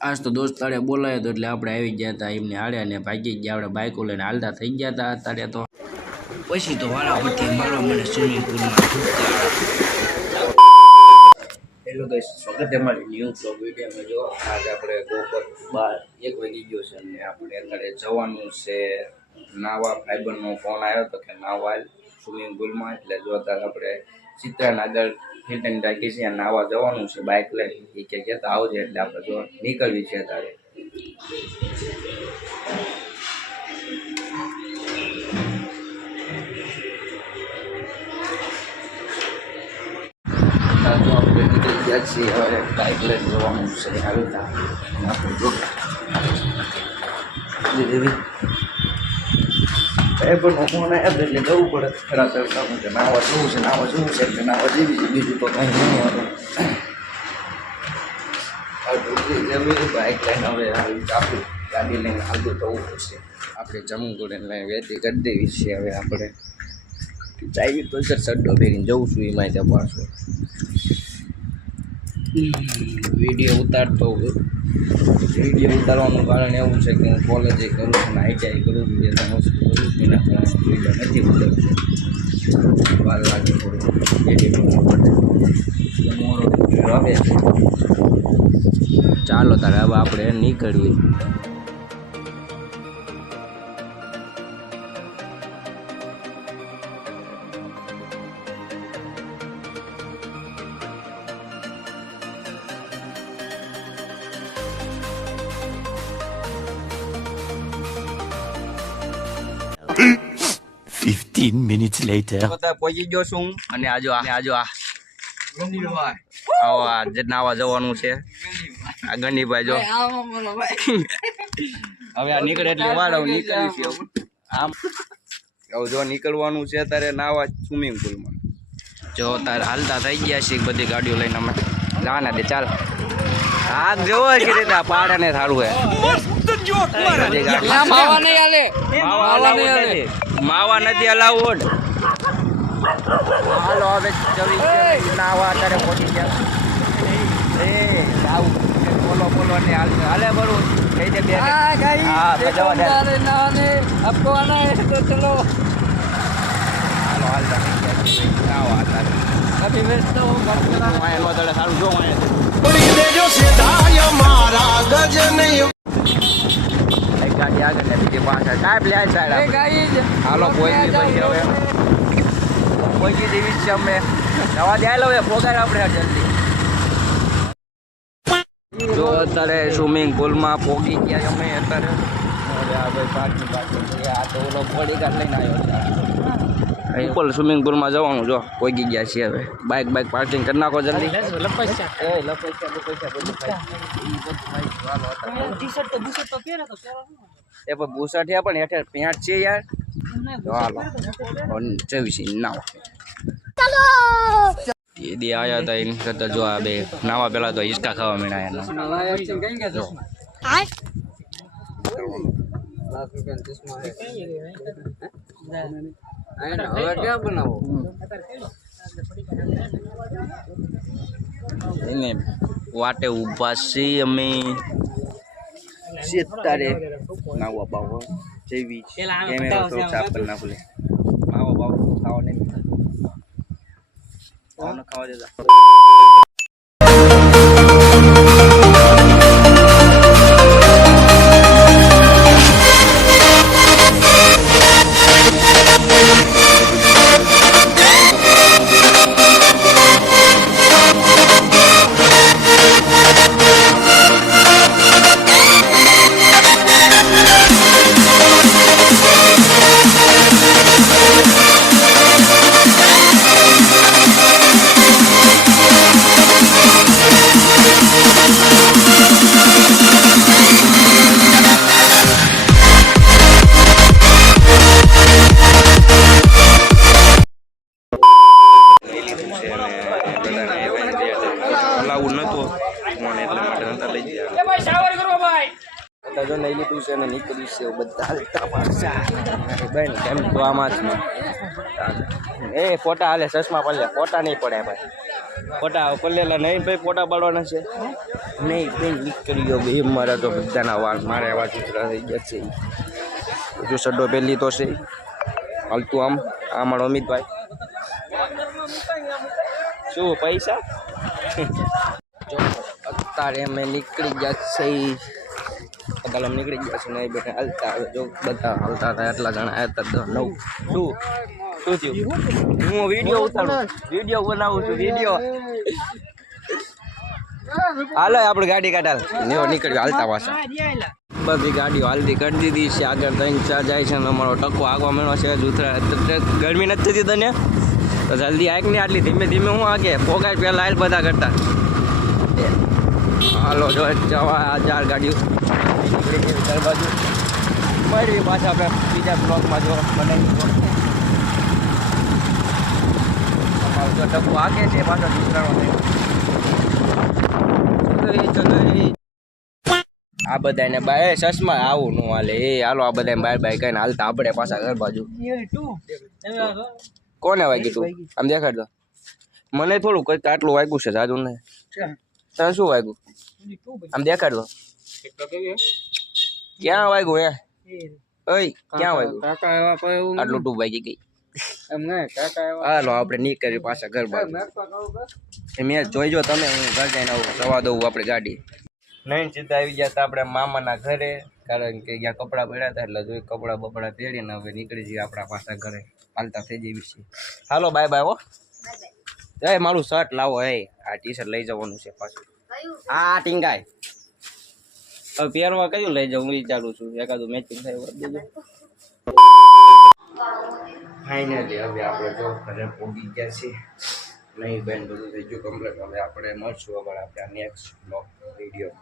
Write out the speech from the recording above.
આજ તો દોસ્તારે બોલાયો તો એટલે આપણે આવી ગયા હતા એમને હાડે અને ભાગી ગયા આપણે બાઇકો લઈને હાલતા થઈ ગયા હતા અત્યારે તો પછી તો વાળા પરથી મારવા મને સ્વિમિંગ પુલમાં હેલો ગાઈસ સ્વાગત છે અમારી ન્યૂ બ્લોગ વિડીયોમાં જો આજે આપણે બપોર 1 વાગી ગયો છે અને આપણે અત્યારે જવાનું છે નાવા ફાઈબરનો ફોન આવ્યો તો કે નાવા સ્વિમિંગ પુલમાં એટલે જો અત્યારે આપણે ચિત્રાના આગળ હિલ્ટન ટાકી છે નાવા જવાનું છે બાઇક લઈને એ કે કહેતા આવજે એટલે આપણે જો નીકળવી છે અત્યારે તો આપણે નીકળી ગયા છીએ હવે બાઇક લઈને જવાનું છે હાલતા આપણે જો પણ ફોન આવ્યો એટલે જવું પડે ખરા કરતા કે નાવા જવું છે એટલે નાવા જેવી બીજું તો કંઈ નહીં બાઇક લઈને હવે આપણી ગાડી લઈને આગળ જવું પડશે આપણે જમુગોળ લઈને વેતી કરી દેવી છે હવે આપણે જાય તો સડ્ડો પહેરીને જવું છું એમાં ત્યાં પાછો વિડીયો ઉતારવાનું કારણ એવું છે કે હું કોલેજ કરું છું અને આઈટીઆઈ કરું છું જે વસ્તુ કરું છું એના કારણે વિડીયો નથી ઉતારતો વાર લાગે થોડું એડિટિંગ માટે મોડો આવે છે ચાલો તારે હવે આપણે નીકળવી minutes later. પહોંચી ગયો છું અને આજો નાવા જવાનું છે આ ગંડીભાઈ જો હવે આ નીકળે એટલે વાર નીકળી છે આમ જો નીકળવાનું છે અત્યારે નાવા સ્વિમિંગ પુલમાં જો તારે હાલતા થઈ ગયા છે બધી ગાડીઓ લઈને અમે ના દે ચાલ હાથ જોવો કે રીતે પાડાને થાળું હે માવા નથી અલાઉડ હાલો હવે નાવા અત્યારે પહોંચી ગયા બોલો ને હાલે બરું કઈ દે ચલો સારું જો ગાડી આગળ બીજી પાછળ ટાઈપ લે સાઈડ હાલો કોઈ હવે કોઈ દેવી છે અમે નવા દે લો પોગાર આપણે જલ્દી જો અત્યારે સ્વિમિંગ પુલમાં પોગી ગયા અમે અત્યારે આ ભાઈ પાર્કિંગ આ તો ઓલો બોડી ગાર્ડ લઈને આવ્યો ઉપર સ્વિમિંગ પુલમાં જવાનું જો પોગી ગયા છીએ હવે બાઇક પાર્કિંગ કરી નાખો જલ્દી એ પણ બુસટ પણ હેઠળ પેન્ટ છે યાર હાલો 24 નાવા એ દી આયા હતા એની કરતા જો આ બે નાવા પેલા તો હિસકા ખાવા મીણાયા હવે ક્યાં બનાવો એને વાટે ઊભા છીએ અમે તારે નાવા બાવા જેવી કેમેરા તો સાફ કરી નાખું નાવા બાવા ખાવા નહીં ખાવા દેતા બધા જો નહીં લીધું છે અને નીકળ્યું છે બધા હાલતા પાછા બેન કેમ તો આમાં જ એ ફોટા હાલે ચશ્મા પડે ફોટા નહીં પડે ભાઈ ફોટા પડેલા નહીં ભાઈ ફોટા પાડવાના છે નહીં ભાઈ નીકળી ગયો ભાઈ મારા તો બધાના વાળ મારે એવા ચિત્ર થઈ ગયા છે જો સડ્ડો પહેલી તો છે હાલતું આમ મારો અમિતભાઈ શું પૈસા જો અત્યારે અમે નીકળી ગયા છે બધા નીકળી ગયા છે નહીં બેઠા હાલતા જો બધા હાલતા હતા એટલા જણા આવ્યા હતા 9 શું થયું હું વિડીયો ઉતારું વિડીયો બનાવું છું વિડીયો હાલો આપણે ગાડી કાઢાલ નીકળ્યો હાલતા પાછા બધી ગાડીઓ હાલતી કરી દીધી છે આગળ 3-4 જાય છે અને અમારો ટકો આગવા મેળો છે જૂથરા ગરમી નથી થતી તને તો જલ્દી આગ ને આટલી ધીમે ધીમે હું આગે પોગાય પહેલા હાલ બધા કરતા હાલો જો જવા 4 ગાડીઓ બાજુ મળવી પાછા આપણે બીજા બ્લોકમાં જો બનાવી અમારો જો ટકો આગે છે પાછો જૂથરાનો આ બધાને બાય ચશ્મા આવું નું હાલે એ હાલો આ બધા બાય બાય કહીને હાલતા આપણે પાછા ઘર બાજુ કોને વાગ્યું તું આમ દેખાડ દો મને થોડું કઈ આટલું વાગ્યું છે જાજુ ને તને શું વાગ્યું આમ દેખાડ દો ક્યાં વાગ્યું ઓય ક્યાં વાગ્યું આટલું ટૂબ વાગી ગઈ હાલો આપણે નીકળી પાછા ઘર બાજુ મેં જોઈજો તમે હું ઘર જઈને આવું જવા દઉં આપણે ગાડી નહીં સીધા આવી ગયા હતા આપણે મામાના ઘરે કારણ કે ત્યાં કપડાં પડ્યા હતા એટલે જોઈ કપડાં બપડા પહેરીને હવે નીકળી જઈએ આપણા પાછા ઘરે હાલતા થઈ જઈએ છીએ હાલો બાય બાય હો એ મારું શર્ટ લાવો હે આ ટી શર્ટ લઈ જવાનું છે પાછું આ ટીંગાય હવે પહેરવા કયું લઈ જાઉં હું વિચારું છું એકાદું મેચિંગ થાય દેજો ફાઇનલી હવે આપણે જો ઘરે પહોંચી ગયા છીએ નહીં બેન બધું થઈ ગયું કમ્પ્લીટ હવે આપણે મળશું હવે આપણે નેક્સ્ટ બ્લોગ વિડીયો